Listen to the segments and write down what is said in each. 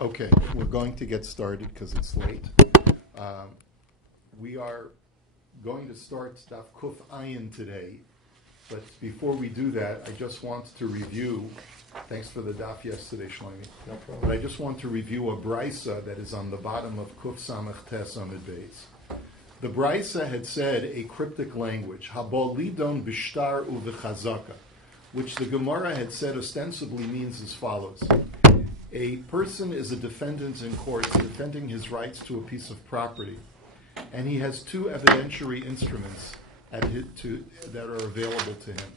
Okay, we're going to get started because it's late. We are going to start Daf Kuf Ayin today, but before we do that, I just want to review, thanks for the Daf yesterday, Shlomi, No problem. but I just want to review a Brisa that is on the bottom of Kuf Samach Tes Amid Beis. The Brisa had said a cryptic language, Habol Lidon Bishtar Uvechazaka, which the Gemara had said ostensibly means as follows. A person is a defendant in court defending his rights to a piece of property, and he has two evidentiary instruments that are available to him.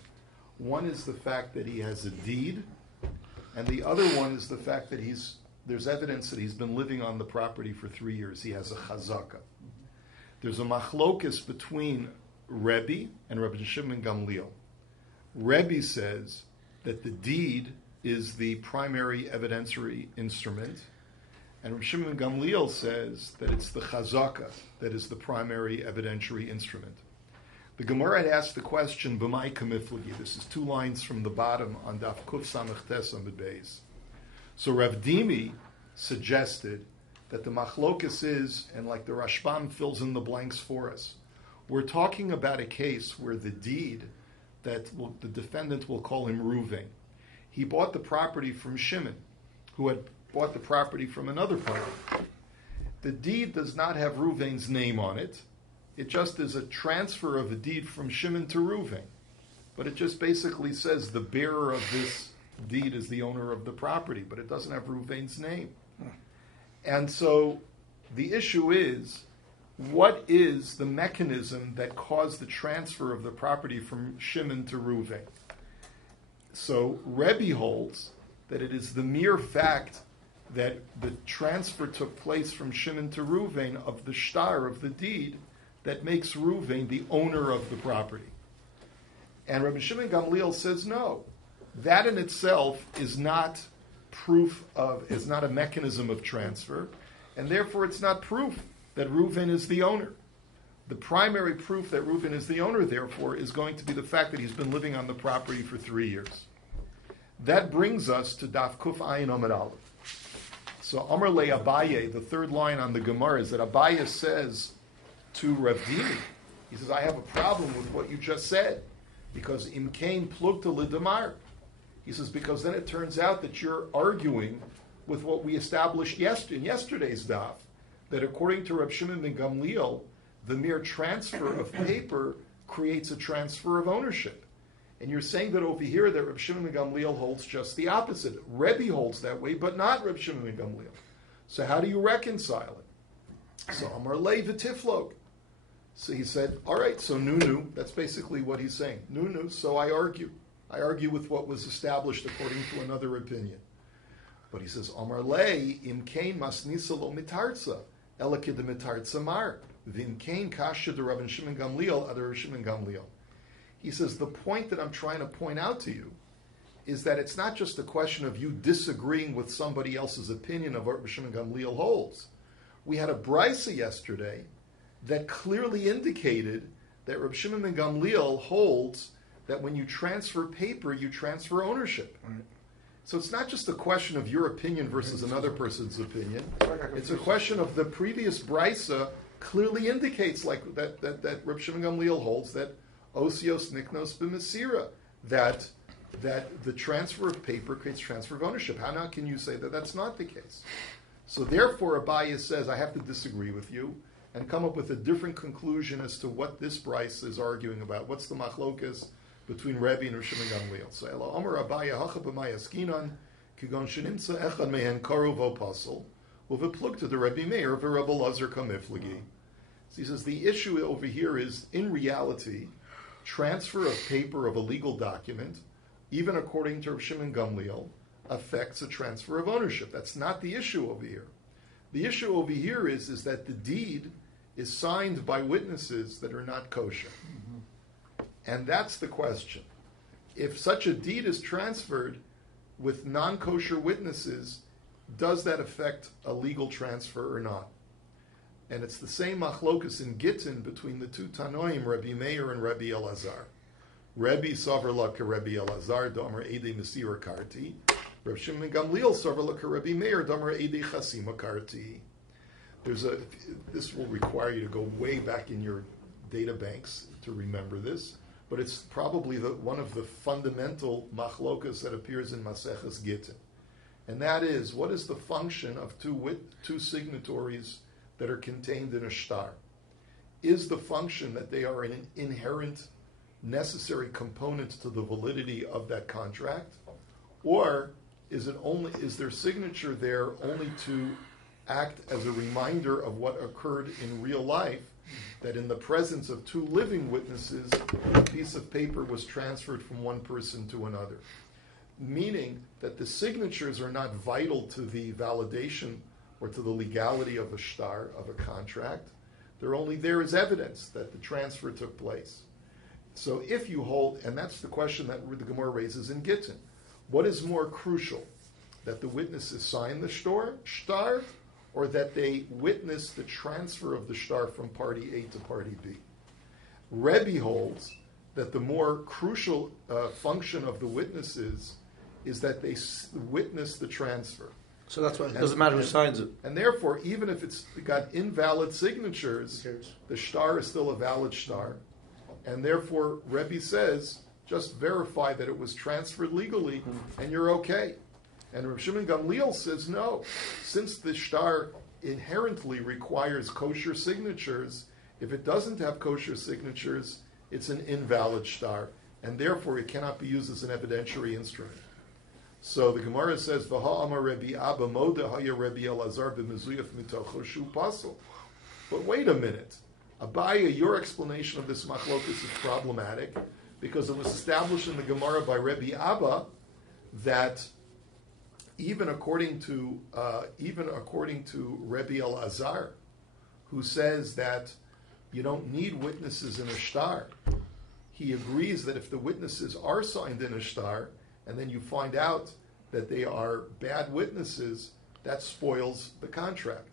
One is the fact that he has a deed, and the other one is the fact that there's evidence that he's been living on the property for 3 years. He has a chazaka. There's a machlokes between Rabbi and Rabbi Shimon Gamliel. Rabbi says that the deed is the primary evidentiary instrument, and Rabbi Shimon Gamliel says that it's the chazaka that is the primary evidentiary instrument. The Gemara had asked the question, B'mai kamiflagi. This is 2 lines from the bottom on Daf Kuf Samach Tes Amid Beis. So Rav Dimi suggested that the machlokes is, and like the Rashbam fills in the blanks for us, we're talking about a case where the deed that the defendant will call him Ruvain. He bought the property from Shimon, who had bought the property from another party. The deed does not have Ruvain's name on it. It just is a transfer of a deed from Shimon to Ruvain. But it just basically says the bearer of this deed is the owner of the property, but it doesn't have Ruvain's name. And so the issue is, what is the mechanism that caused the transfer of the property from Shimon to Ruvain? So Rebbe holds that it is the mere fact that the transfer took place from Shimon to Ruvain of the shtar, of the deed, that makes Ruvain the owner of the property. And Rabbi Shimon Gamliel says no. That in itself is not is not a mechanism of transfer, and therefore it's not proof that Ruvain is the owner. The primary proof that Ruvain is the owner, therefore, is going to be the fact that he's been living on the property for 3 years. That brings us to Daf Kuf Ayin Amud Aleph. So Amar Le Abaye, the 3rd line on the Gemara, is that Abaye says to Rav Dimi, he says, I have a problem with what you just said, because Imkain Plugta Lidamar. He says, because then it turns out that you're arguing with what we established in yesterday's daf, that according to Reb Shimon ben Gamliel, the mere transfer of paper creates a transfer of ownership. And you're saying that over here that Reb Shimon ben Gamliel holds just the opposite. Rebbe holds that way, but not Reb Shimon ben Gamliel. So how do you reconcile it? So Amar Le v'tiflog. So he said, all right, so nu, that's basically what he's saying. Nu, so I argue. I argue with what was established according to another opinion. But he says, Amar Le, imkain masnisa lo mitarza, elakid mitarza mar, v'imkain kasha de Rabbi Shimon Gamliel adar Shimon Gamliel. He says, the point that I'm trying to point out to you is that it's not just a question of you disagreeing with somebody else's opinion of what Rabbi Shimon Gamliel holds. We had a brisa yesterday that clearly indicated that Rabbi Shimon ben Gamliel holds that when you transfer paper, you transfer ownership. Right. So it's not just a question of your opinion versus another person's opinion. It's a question of the previous brisa clearly indicates like that Rabbi Shimon Gamliel holds that osios niknos b'mesira, that the transfer of paper creates transfer of ownership. How now can you say that that's not the case? So therefore, Abaye says, I have to disagree with you and come up with a different conclusion as to what this brisa is arguing about. What's the machlokas between Rabbi and Rav Shimon Gamliel? So Ela Amar Abaye hacha b'may askinan kigon shenimtza echad mehen karu vo pasol uveplug to the Rabbi Meir v'Rabbi Lazar kamiflagi. So he says the issue over here is, in reality, transfer of paper of a legal document, even according to Rav Shimon Gamliel, affects a transfer of ownership. That's not the issue over here. The issue over here is that the deed is signed by witnesses that are not kosher. And that's the question. If such a deed is transferred with non-kosher witnesses, does that affect a legal transfer or not? And it's the same machlokus in Gittin between the two Tanoim, Rabbi Meir and Rabbi Elazar. Rabbi Savar Laka Rabbi Elazar, Domer Ede Mesira Karti, Reb Shimon Gamliel Sover Laka Rabbi Meir Damar Eidei Chasima Karti. This will require you to go way back in your data banks to remember this, but it's probably one of the fundamental machlokas that appears in Maseches Gittin. And that is, what is the function of two signatories that are contained in a shtar? Is the function that they are an inherent, necessary component to the validity of that contract, or is their signature there only to act as a reminder of what occurred in real life, that in the presence of two living witnesses, a piece of paper was transferred from one person to another? Meaning that the signatures are not vital to the validation or to the legality of a shtar, of a contract. They're only there as evidence that the transfer took place. So if you hold, and that's the question that the Gemara raises in Gittin, what is more crucial, that the witnesses sign the shtar, or that they witness the transfer of the shtar from party A to party B? Rabbi holds that the more crucial function of the witnesses is that they witness the transfer. So that's why it doesn't matter who signs it. And therefore, even if it's got invalid signatures, the shtar is still a valid shtar. And therefore, Rebbe says, just verify that it was transferred legally, and you're okay. And Reb Shimon Gamliel says, no, since the shtar inherently requires kosher signatures, if it doesn't have kosher signatures, it's an invalid shtar, and therefore it cannot be used as an evidentiary instrument. So the Gemara says, "V'ha amar Rabbi Abba Moda haya Rabbi Elazar b'mezuyaf mitocho shu pasel." But wait a minute, Abaya, your explanation of this machlokus is problematic because it was established in the Gemara by Rabbi Abba that even according to Rabbi Elazar, who says that you don't need witnesses in a shtar, he agrees that if the witnesses are signed in a shtar, and then you find out that they are bad witnesses, that spoils the contract.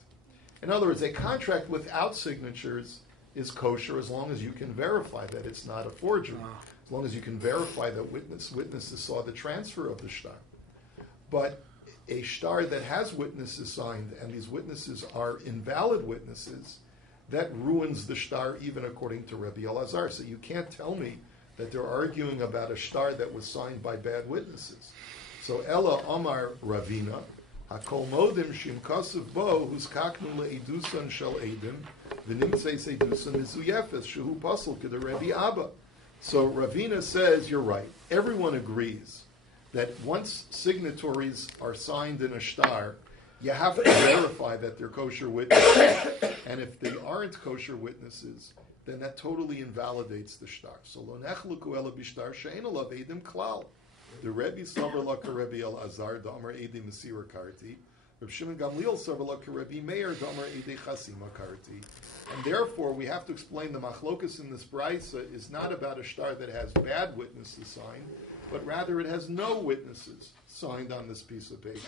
In other words, a contract without signatures is kosher as long as you can verify that it's not a forgery, as long as you can verify that witnesses saw the transfer of the shtar. But a shtar that has witnesses signed, and these witnesses are invalid witnesses, that ruins the shtar even according to Rabbi Elazar. So you can't tell me that they're arguing about a shtar that was signed by bad witnesses. So Ella Amar Ravina, Hakol Modim Shim Kasav Bo, who's Kaknu Le'edusan Shel Edim, V'nimtzeis Edusan Mizuyefes, Shehu Pasel K'da Rabbi Abba. So Ravina says, you're right. Everyone agrees that once signatories are signed in a shtar, you have to verify that they're kosher witnesses. And if they aren't kosher witnesses, then that totally invalidates the shtar. So lo nechluku ela bishtar she'en alav edim klal. The Rebbe savar laka Rebbe Elazar damar edim mesira karti. Reb Shimon Gamliel savar laka Rebbe Meir damar edei chasima karti. And therefore, we have to explain the machlokas in this brisa is not about a shtar that has bad witnesses signed, but rather it has no witnesses signed on this piece of paper.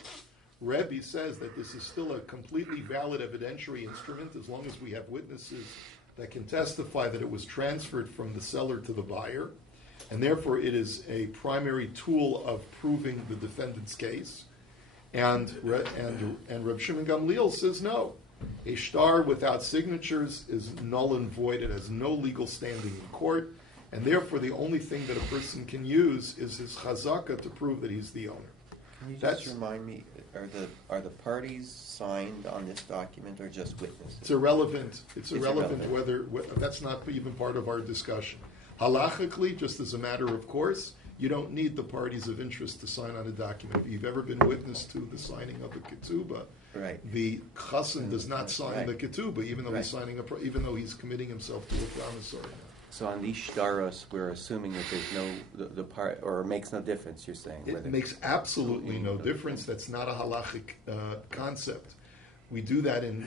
Rebbe says that this is still a completely valid evidentiary instrument as long as we have witnesses that can testify that it was transferred from the seller to the buyer, and therefore it is a primary tool of proving the defendant's case. And Reb Shimon Gamliel says no. A shtar without signatures is null and void. It has no legal standing in court, and therefore the only thing that a person can use is his chazaka to prove that he's the owner. Can you just remind me, are the parties signed on this document or just witnesses? It's irrelevant. It's irrelevant whether that's not even part of our discussion. Halachically, just as a matter of course, you don't need the parties of interest to sign on a document. If you've ever been witness to the signing of a ketubah, right, the chassan does not sign the ketubah, even though he's signing even though he's committing himself to a promissory. So on these shtaros, we're assuming that there's the part, or it makes no difference. You're saying it makes absolutely no difference. That's not a halachic concept. We do that in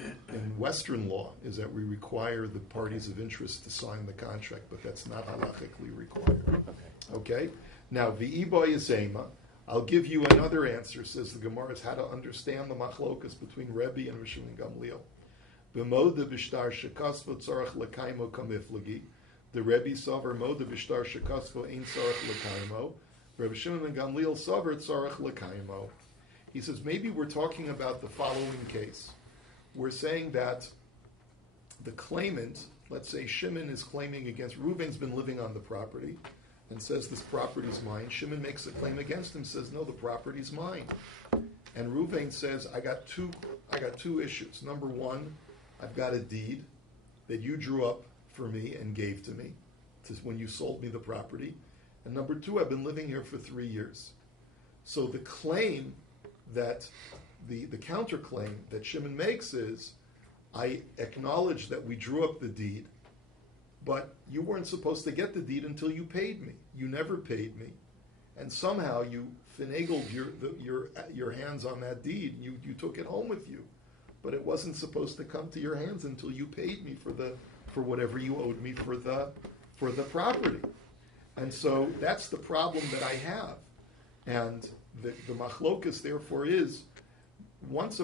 Western law, is that we require the parties of interest to sign the contract, but that's not halachically required. Okay? Now, v'iba yizema, I'll give you another answer, says the Gemara, is how to understand the machlokas between Rebbe and Reb Shimon Gamliel. B'moda b'shtar shekasvo tzarech l'kaimo kamiflagi. The Rebbe savar moda b'shtar shekasvo ein tzarech l'kaimo. Reb Shimon ben Gamliel savar tzarech l'kaimo. He says, maybe we're talking about the following case. We're saying that the claimant, let's say Shimon is claiming against, Reuven's been living on the property and says this property's mine. Shimon makes a claim against him, says, no, the property's mine. And Reuven says, I got two issues. Number one, I've got a deed that you drew up for me and gave to me when you sold me the property. And number two, I've been living here for 3 years. So the claim that, the counterclaim that Shimon makes is, I acknowledge that we drew up the deed, but you weren't supposed to get the deed until you paid me. You never paid me. And somehow you finagled your hands on that deed. You took it home with you. But it wasn't supposed to come to your hands until you paid me for whatever you owed me for the property. And so that's the problem that I have. And the machlokas therefore is, once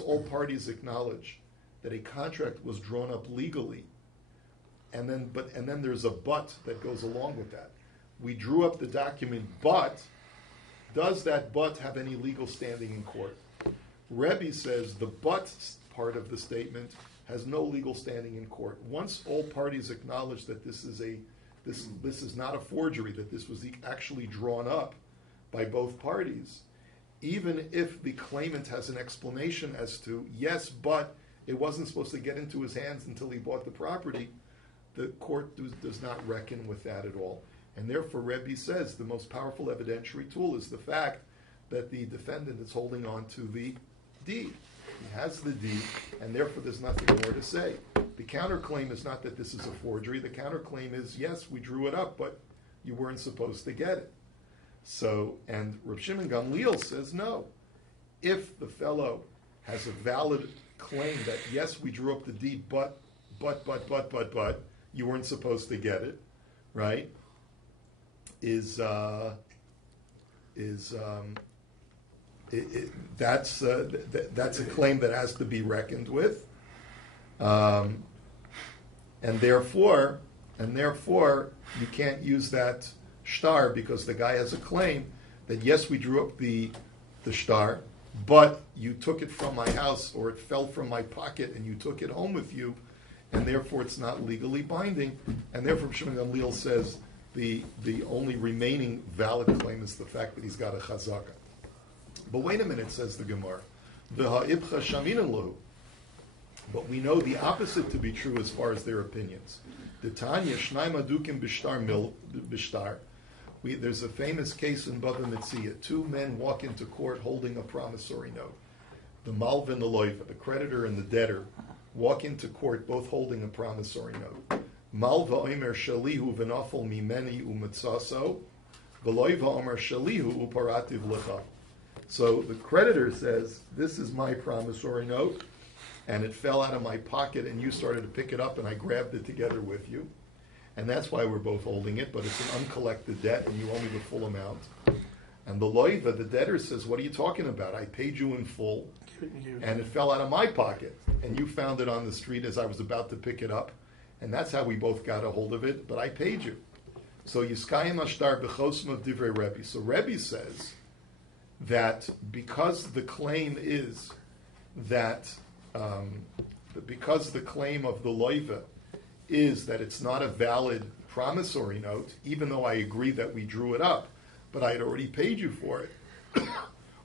all parties acknowledge that a contract was drawn up legally, and then there's a but that goes along with that. We drew up the document, but does that but have any legal standing in court? Rabbi says the but part of the statement has no legal standing in court. Once all parties acknowledge that this is not a forgery, that this was actually drawn up by both parties, even if the claimant has an explanation as to, yes, but it wasn't supposed to get into his hands until he bought the property, the court does not reckon with that at all. And therefore, Rabbi says the most powerful evidentiary tool is the fact that the defendant is holding on to the deed. He has the deed, and therefore there's nothing more to say. The counterclaim is not that this is a forgery. The counterclaim is, yes, we drew it up, but you weren't supposed to get it. So, and Reb Shimon Gamliel says no. If the fellow has a valid claim that, yes, we drew up the deed, but, you weren't supposed to get it, right? That's a claim that has to be reckoned with, and therefore you can't use that shtar because the guy has a claim that, yes, we drew up the shtar, but you took it from my house or it fell from my pocket and you took it home with you, and therefore it's not legally binding. And therefore Shimon Gamliel says the only remaining valid claim is the fact that he's got a chazaka. But wait a minute, says the Gemara. V'ha'ibcha shaminan lahu. But we know the opposite to be true as far as their opinions. The Tanya Shnaim Adukim Bishtar. There's a famous case in Bava Basra. Two men walk into court holding a promissory note. The Malva and the Loiva, the creditor and the debtor, walk into court both holding a promissory note. Malva omer shalihu v'nafal mimeni u'mitzaso, v'loiva omer shalihu u'parativ lecha. So the creditor says, this is my promissory note, and it fell out of my pocket, and you started to pick it up, and I grabbed it together with you. And that's why we're both holding it, but it's an uncollected debt, and you owe me the full amount. And the loiva, the debtor, says, what are you talking about? I paid you in full, and it fell out of my pocket, and you found it on the street as I was about to pick it up, and that's how we both got a hold of it, but I paid you. So Yiskayim Ashtar B'chosm of Divrei Rebbe. So Rebbe says that because the claim is that, because the claim of the loiva is that it's not a valid promissory note, even though I agree that we drew it up, but I had already paid you for it.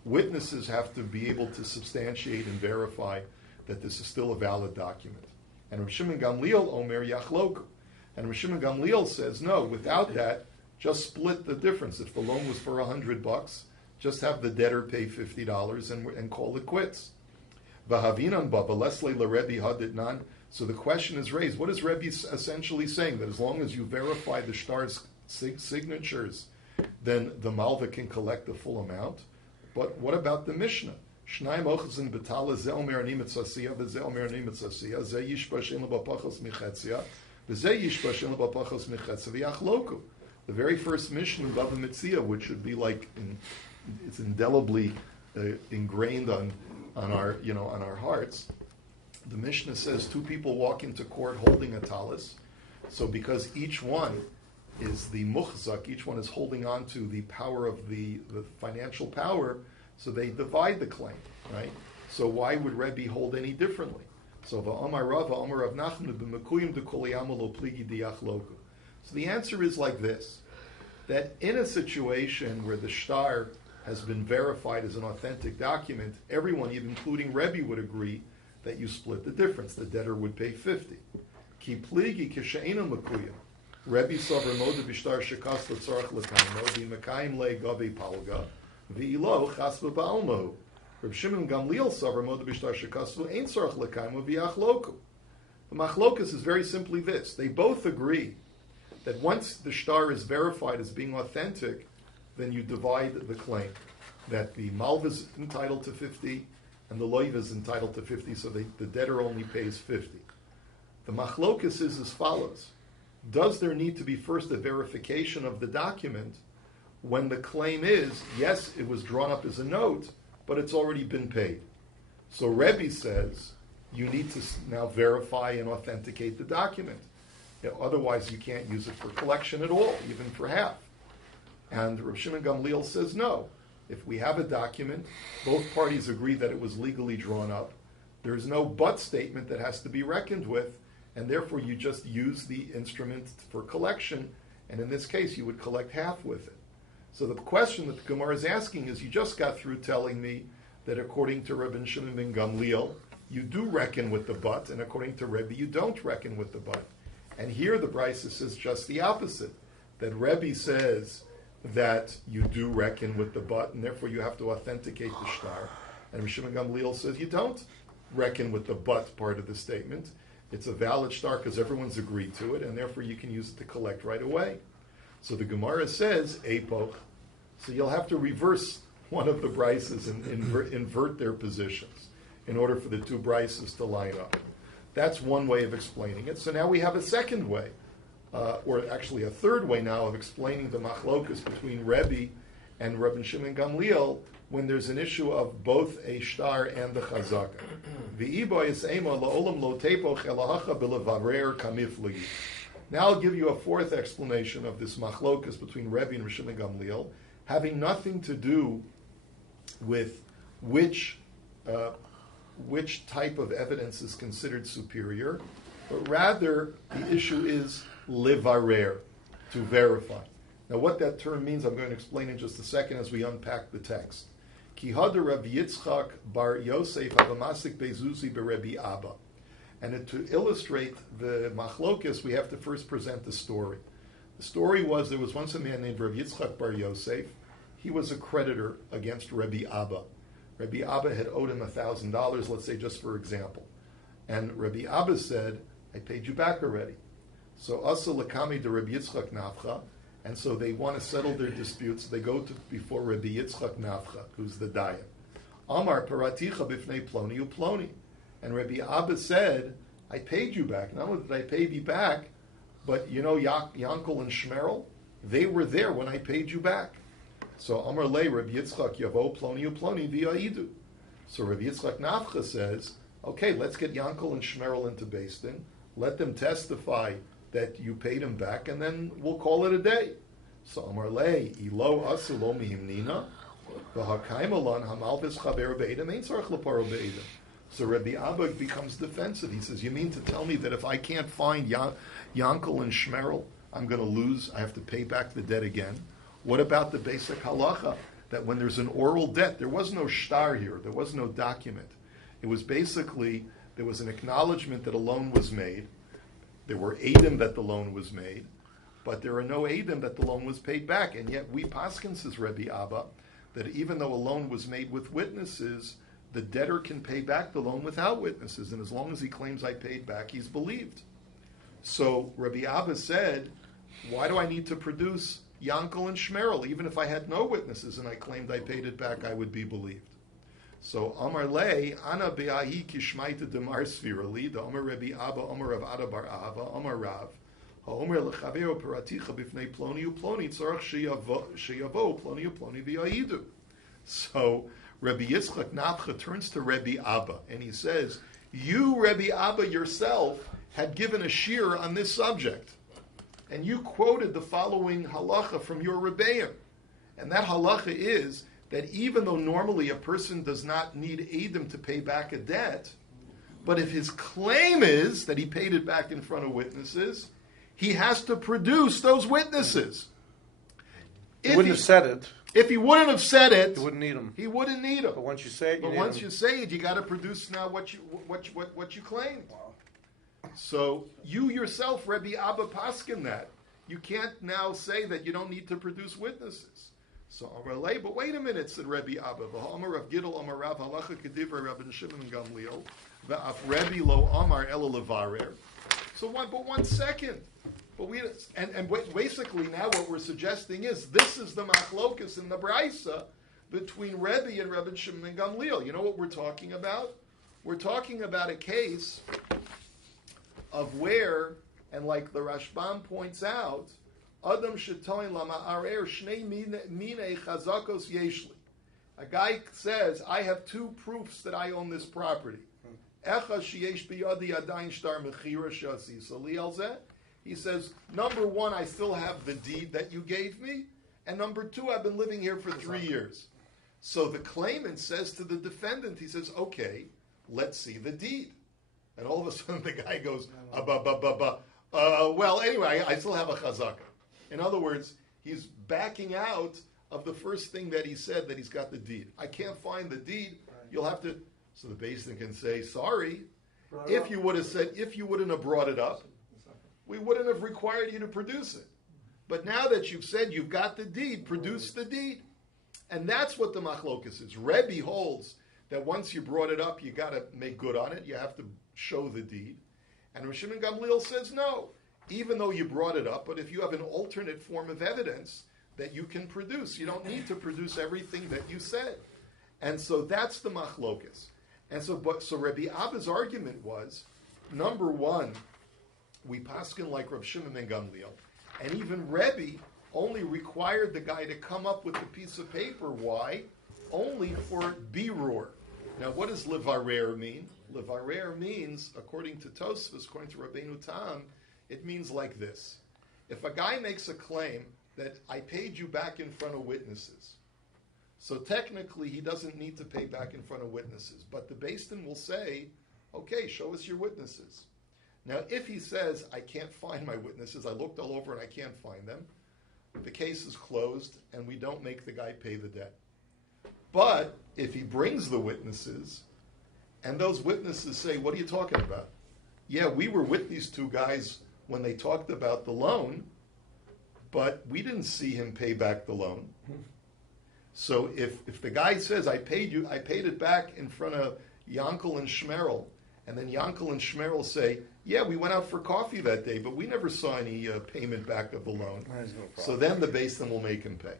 Witnesses have to be able to substantiate and verify that this is still a valid document. And Rav Shimon Gamliel Omer Yachloku. And Rav Shimon Gamliel says, no, without that, just split the difference. If the loan was for $100, just have the debtor pay $50 and call it quits. V'havinan ba v'leslei l'Rebbe haditnan. So the question is raised, what is Rebbe essentially saying? That as long as you verify the shtar's signatures, then the malva can collect the full amount. But what about the Mishnah? Shnayim ochzin betala ze omer ani mitzasiya v'ze omer ani mitzasiya ze yishba shein l'bapachos michetzia v'ze yishba shein l'bapachos michetzia v'yachloku. The very first Mishnah in Bava Basra, which should be like it's indelibly ingrained on our hearts. The Mishnah says two people walk into court holding a talis. So because each one is the muchzak, each one is holding on to the power of the financial power, So they divide the claim, right? So why would Rebbe hold any differently? So va'amar Rav Nachman b'mekuyim dekoliyama lo pligi diachloku. So the answer is like this, that in a situation where the shtar has been verified as an authentic document, everyone, even including Rebbe, would agree that you split the difference. The debtor would pay 50. Ki pligi kishe'ena mekuyim. Rebbe savar moda b'shtar shekas l'tzarach l'kaimo v'imekayim le gavi palga v'ilo chas v'ba'almo. Reb Shimon Gamliel savar moda b'shtar shekas v'ein tzarach l'kaimo v'yachloku. The machlokus is very simply this. They both agree that once the shtar is verified as being authentic, then you divide the claim. That the malva is entitled to 50 and the loiv is entitled to 50, so the debtor only pays 50. The machlokus is as follows. Does there need to be first a verification of the document when the claim is, yes, it was drawn up as a note, but it's already been paid? So Rebbe says, you need to now verify and authenticate the document. Otherwise, you can't use it for collection at all, even for half. And Rav Shimon Gamliel says no. If we have a document, both parties agree that it was legally drawn up. There is no but statement that has to be reckoned with, and therefore you just use the instrument for collection, and in this case you would collect half with it. So the question that the Gemara is asking is, you just got through telling me that according to Rabbi Shimon ben Gamliel, you do reckon with the but, and according to Rebbe, you don't reckon with the but. And here the Brisa says just the opposite, that Rebbe says that you do reckon with the but, and therefore you have to authenticate the shtar. And Rabbi Shimon Gamliel says you don't reckon with the but part of the statement. It's a valid shtar because everyone's agreed to it, and therefore you can use it to collect right away. So the Gemara says, Epoch. So you'll have to reverse one of the Brises and invert their positions in order for the two Brises to line up. That's one way of explaining it. So now we have a second way, or actually a third way now of explaining the machlokus between Rebbe and Rabbi Shimon Gamliel when there's an issue of both a shtar and the chazaka. Now I'll give you a fourth explanation of this machlokus between Rebbe and Rabbi Shimon Gamliel, having nothing to do with which type of evidence is considered superior, but rather the issue is levarer, to verify. Now what that term means I'm going to explain in just a second as we unpack the text. Ki hada Rabbi Yitzchak bar Yosef havamasik bezuzi beRebbi Abba. And to illustrate the machlokus, we have to first present the story. The story was there was once a man named Rabbi Yitzchak bar Yosef. He was a creditor against Rebbe Abba. Rebbe Abba had owed him $1,000, let's say just for example. And Rebbe Abba said, I paid you back already. So Asa Lakami de Rebbe Yitzchak Nafcha, and so they want to settle their disputes. They go before Rebbe Yitzchak Nafcha, who's the Dayan. Amar Paraticha bifnei Ploni uPloni. And Rebbe Abba said, I paid you back. Not only did I pay you back, but you know Yankel and Shmerel, they were there when I paid you back. So Amar Le Rabbi Yitzchak Yavo Ploni uPloni v'ya'idu. So Rabbi Yitzchak Nafcha says, okay, let's get Yankel and Shmerel into Beis Din. Let them testify that you paid him back, and then we'll call it a day. So Amar Le Ilo Asu Lo Mihimnina v'Hakaim Alan Hamal V'Schaber Be'edem Ein Tzarich L'Paro Be'edem. So Rabbi Abba becomes defensive. He says, you mean to tell me that if I can't find Yankel and Shmerel, I'm going to lose, I have to pay back the debt again? What about the basic halacha that when there's an oral debt, there was no shtar here, there was no document. It was basically, there was an acknowledgement that a loan was made. There were eidim that the loan was made, but there are no eidim that the loan was paid back. And yet we paskin, says Rebbe Abba, that even though a loan was made with witnesses, the debtor can pay back the loan without witnesses. And as long as he claims I paid back, he's believed. So Rebbe Abba said, why do I need to produce Yankel and Shmerel? Even if I had no witnesses and I claimed I paid it back, I would be believed. So Amar Le, Ana Be'ahi Kishmaita Demar Svirali, the Amar Rebbe Abba, Amar Rav Ada Bar Ahava, Amar Rav, HaOmer Lechaveo Paraticha Bifnei Ploni uPloni, Tzarach Sheyavo Ploni uPloni v'ya'idu. So Rebbe Yitzchak Nafcha turns to Rebbe Abba and he says, you, Rebbe Abba, yourself had given a shir on this subject. And you quoted the following halacha from your Rebbeim. And that halacha is that even though normally a person does not need Eidim to pay back a debt, but if his claim is that he paid it back in front of witnesses, he has to produce those witnesses. He wouldn't have said it. If he wouldn't have said it, he wouldn't need them. He wouldn't need them. But once you say it, you say it, you got to produce now what you claimed. Wow. So you yourself, Rabbi Abba, paskin that. You can't now say that you don't need to produce witnesses. So Amalei, but wait a minute, said Rabbi Abba. V'ha'amar Rav Gidol Amar Rav Halacha Kedivrei Rabbi Shimon Gamliel V'af Rabbi Lo Amar Ela Levarer. So one second. But basically now what we're suggesting is this is the machlokus in the Braisa between Rebbe and Rabbi Shimon and Gamliel. You know what we're talking about? We're talking about a case of where, and like the Rashbam points out, Adam shetoin lama arer shnei mine chazakos yeshli. A guy says, I have two proofs that I own this property. Echa sheyesh biyadi adayin shtar mechira shasi sali al zeh. He says, number one, I still have the deed that you gave me, and number two, I've been living here for 3 years. So the claimant says to the defendant, he says, okay, let's see the deed. And all of a sudden the guy goes, well, anyway, I still have a chazaka. In other words, he's backing out of the first thing that he said, that he's got the deed. I can't find the deed. You'll have to, so the Beis Din can say, sorry, if you wouldn't have brought it up, we wouldn't have required you to produce it. But now that you've said you've got the deed, produce the deed. And that's what the machlokus is. Rebbe holds that once you brought it up, you got to make good on it. You have to show the deed. And Rav Shimon Gamliel says no, even though you brought it up, but if you have an alternate form of evidence that you can produce, you don't need to produce everything that you said. And so that's the machlokus. And so Rabbi Abba's argument was, number one, we paskin like Rav Shimon ben Gamliel, and even Rebbe only required the guy to come up with a piece of paper. Why? Only for birur. Now, what does levarer mean? Levarer means, according to Tosfos, according to Rabbeinu Tam, it means like this. If a guy makes a claim that I paid you back in front of witnesses, so technically he doesn't need to pay back in front of witnesses, but the Beis Din will say, okay, show us your witnesses. Now, if he says, I can't find my witnesses, I looked all over and I can't find them, the case is closed and we don't make the guy pay the debt. But if he brings the witnesses, and those witnesses say, what are you talking about? Yeah, we were with these two guys when they talked about the loan, but we didn't see him pay back the loan. So if the guy says, I paid it back in front of Yankel and Shmerel, and then Yankel and Shmerel say, yeah, we went out for coffee that day, but we never saw any payment back of the loan. So then the Beis Din will make him pay.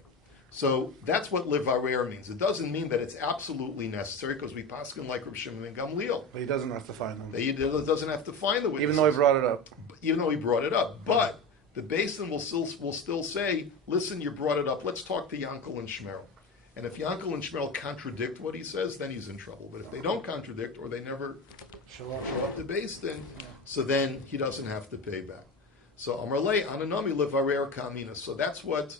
So that's what levarer means. It doesn't mean that it's absolutely necessary, because we paskin like Reb Shimon and Gamliel. But he doesn't have to find them. He doesn't have to find the witnesses. Even though he brought it up. Even though he brought it up. But the Beis Din will still say, listen, you brought it up. Let's talk to Yankel and Shmerel. And if Yankel and Shmerel contradict what he says, then he's in trouble. But if they don't contradict, or they never show up to Beis Din, so then he doesn't have to pay back. So Amarlei Ananami levarer kamina. So that's what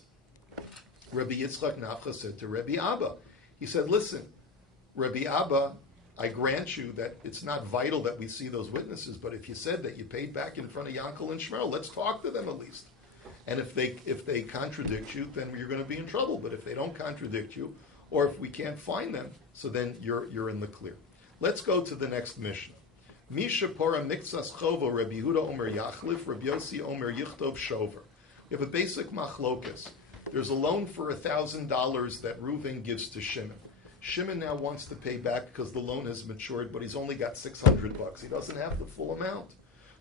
Rabbi Yitzchak Nafcha said to Rabbi Abba. He said, listen, Rabbi Abba, I grant you that it's not vital that we see those witnesses, but if you said that you paid back in front of Yankel and Shmerel, let's talk to them at least. And if they contradict you, then you're going to be in trouble. But if they don't contradict you, or if we can't find them, so then you're in the clear. Let's go to the next Mishnah. Misha pora mixas chovo Rabbi Yehuda Omer Yachlif, Rabbi Yossi Omer Yichtov Shover. We have a basic machlokas. There's a loan for $1,000 that Reuven gives to Shimon. Shimon now wants to pay back because the loan has matured, but he's only got $600. He doesn't have the full amount.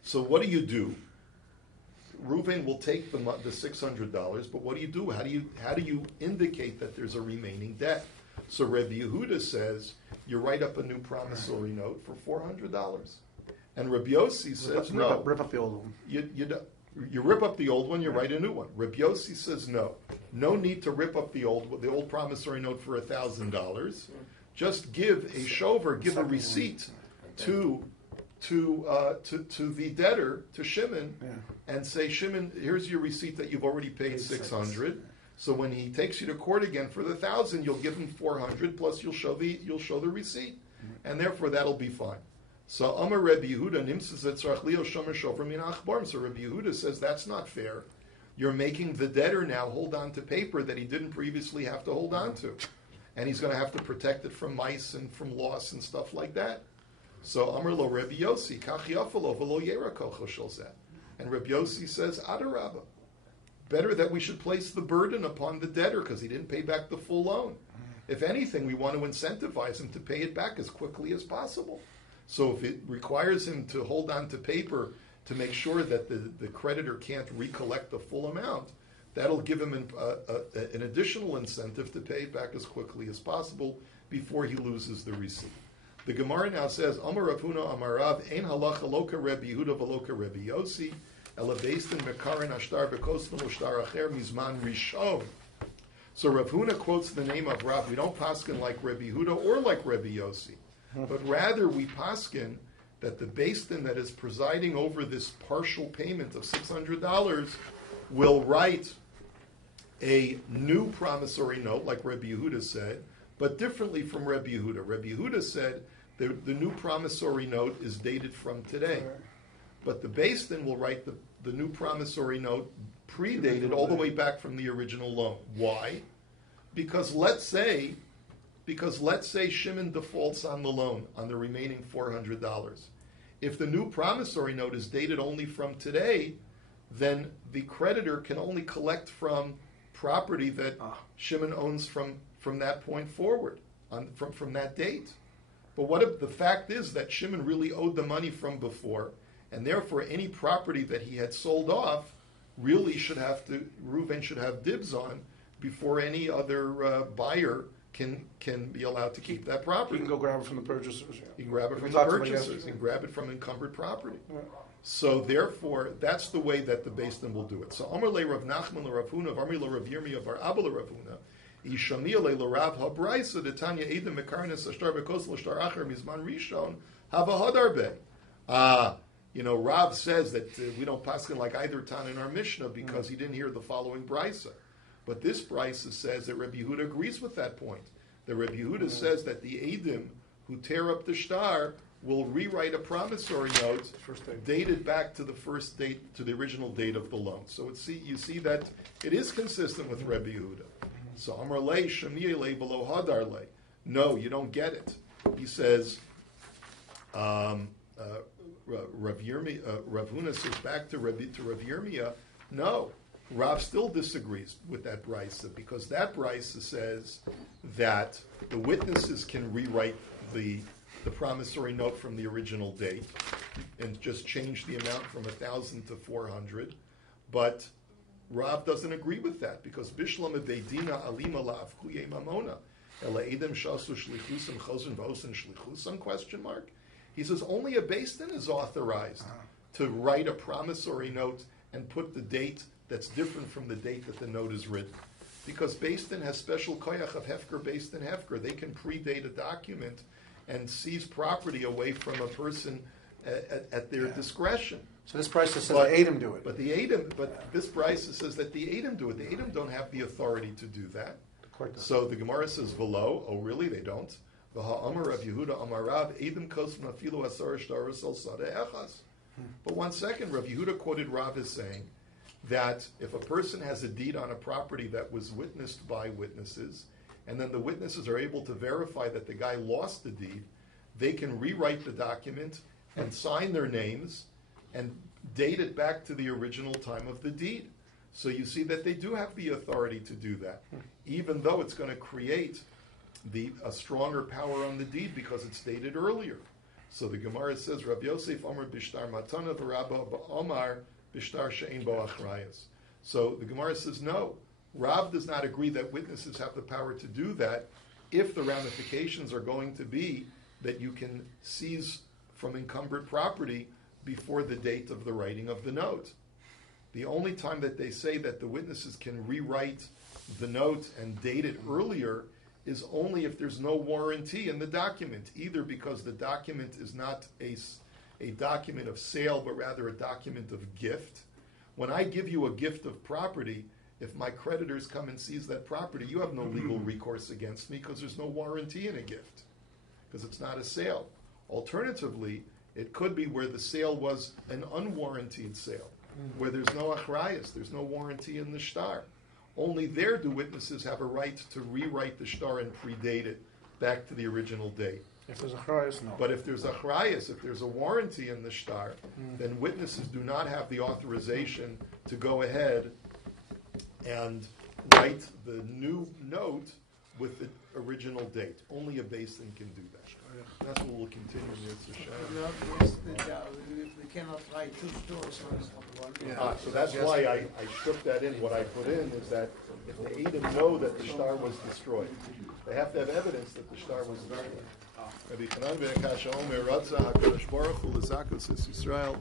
So what do? Reuven will take the $600, but what do? How do you indicate that there's a remaining debt? So Rabbi Yehuda says you write up a new promissory note for $400, and Rabbi Yossi says no. Rip up the old one. You rip up the old one, you write a new one. Rabbi Yossi says no need to rip up the old promissory note for $1,000. Just give a shover, give a receipt to the debtor, to Shimon, and say, Shimon, here's your receipt that you've already paid $600. So when he takes you to court again for the 1,000, you'll give him 400 plus you'll show the receipt, and therefore that'll be fine. So Amar Rebbe Yehuda nimtzas et tzarach lio shomer shofar min achbarim. So Rebbe Yehuda says that's not fair. You're making the debtor now hold on to paper that he didn't previously have to hold on to, and he's going to have to protect it from mice and from loss and stuff like that. So Amar lo Rebbe Yossi kach yafalo v'lo yera kocho shel zeh. And Rebbe Yossi says adarabba. Better that we should place the burden upon the debtor because he didn't pay back the full loan. If anything, we want to incentivize him to pay it back as quickly as possible. So if it requires him to hold on to paper to make sure that the creditor can't recollect the full amount, that'll give him an additional incentive to pay it back as quickly as possible before he loses the receipt. The Gemara now says, Amar Rav Huna Amar Rav, Ein halacha loka Rebbe Yehuda v'loka Rebbe Yossi, ela beis din mekarin ashtar b'kosno l'shtar acher mizman rishon. So Rav Huna quotes the name of Rav. We don't paskin like Rebbe Yehuda or like Rebbe Yossi, but rather we paskin that the beis din that is presiding over this partial payment of $600 will write a new promissory note, like Rebbe Yehuda said, but differently from Rebbe Yehuda. Rebbe Yehuda said the new promissory note is dated from today, but the beis din will write the new promissory note predated all the way back from the original loan. Why? Because let's say Shimon defaults on the loan, on the remaining $400. If the new promissory note is dated only from today, then the creditor can only collect from property that Shimon owns from that point forward, from that date. But what if the fact is that Shimon really owed the money from before, and therefore any property that he had sold off really Reuven should have dibs on before any other buyer can be allowed to keep that property. You can go grab it from the purchasers. Yeah. You can grab it from the purchasers. You can grab it from encumbered property. Yeah. So therefore, that's the way that the beis din will do it. So Amar le Rav Nachman le Rav Huna, Amar le Rav Yirmiyah bar Abba le Rav Huna, Yishamiyah le Rav Habraisa de Tanya Edom Mekarnes Ashtar Bekos l'Shtar Acher Mizman Rishon Hava Hadarbe. Rav says that we don't paskin like either Tan in our Mishnah because he didn't hear the following brisa. But this brisa says that Rebbe Yehuda agrees with that point. That Rebbe Yehuda says that the Edim who tear up the shtar will rewrite a promissory note dated back to the first date, to the original date of the loan. So you see that it is consistent with Rebbe Yehuda. So Amar le Shemiyeh le below Hadar le. No, you don't get it. He says, Rav Huna says back to Rav Yirmiyah, no, Rav still disagrees with that brisa because that brisa says that the witnesses can rewrite the promissory note from the original date and just change the amount from 1,000 to 400, but Rav doesn't agree with that because Bishlam Beidina Alima La'avkuye Mamona Ela Edem Shasu Shlichusam Chosin Vosin Shlichusam question mark. He says only a beis din is authorized to write a promissory note and put the date that's different from the date that the note is written. Because beis din has special koyach of hefker, beis din hefker. They can predate a document and seize property away from a person at their discretion. So this brisa says the Edom do it. But this brisa says that the Edom do it. The Edom don't have the authority to do that. So the Gemara says v'lo. Oh, really? They don't. V'ha'amar Rav Yehuda Amar Rav Edom kosm afilu asar shtaros al sadeh echas. But one second, Rav Yehuda quoted Rav as saying that if a person has a deed on a property that was witnessed by witnesses, and then the witnesses are able to verify that the guy lost the deed, they can rewrite the document and sign their names and date it back to the original time of the deed. So you see that they do have the authority to do that, even though it's going to create a stronger power on the deed because it's dated earlier. So the Gemara says, Rabbi Yosef Omer Bishtar Matana v'Rabba Omar Bishtar She'ein Bo Achrayas. So the Gemara says, no, Rav does not agree that witnesses have the power to do that if the ramifications are going to be that you can seize from encumbered property before the date of the writing of the note. The only time that they say that the witnesses can rewrite the note and date it earlier is only if there's no warranty in the document, either because the document is not a document of sale, but rather a document of gift. When I give you a gift of property, if my creditors come and seize that property, you have no legal recourse against me because there's no warranty in a gift, because it's not a sale. Alternatively, it could be where the sale was an unwarranted sale, where there's no achrayas, there's no warranty in the shtar. Only there do witnesses have a right to rewrite the shtar and predate it back to the original date. If there's a chrayas, no. But if there's achrayas, if there's a warranty in the shtar, then witnesses do not have the authorization to go ahead and write the new note with the original date. Only a basin can do that. That's what we'll continue with. We cannot write two stories for one. So that's why I stripped that in. What I put in is that if the Edom know that the shtar was destroyed, they have to have evidence that the shtar was destroyed. Rabbi Chanan ben Akasha Omer Ratzah HaKadosh Baruch Hu L'Zakos Es Yisrael